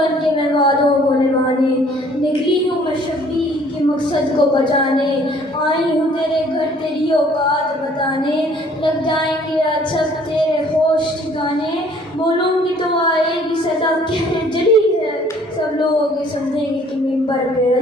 بن کے میں وعدوں کو نبھانے، نکلی ہوں میں شبیر کے مقصد کو بچانے، آئی ہوں تیرے گھر تیری اوقات بتانے، لگ جائیں گے آج سب تیرے ہوش ٹھکانے، بولوں گی تو آئے گی صدا کہنے جلی ہے، سب لوگ یہ سمجھیں گے کہ منبر پہ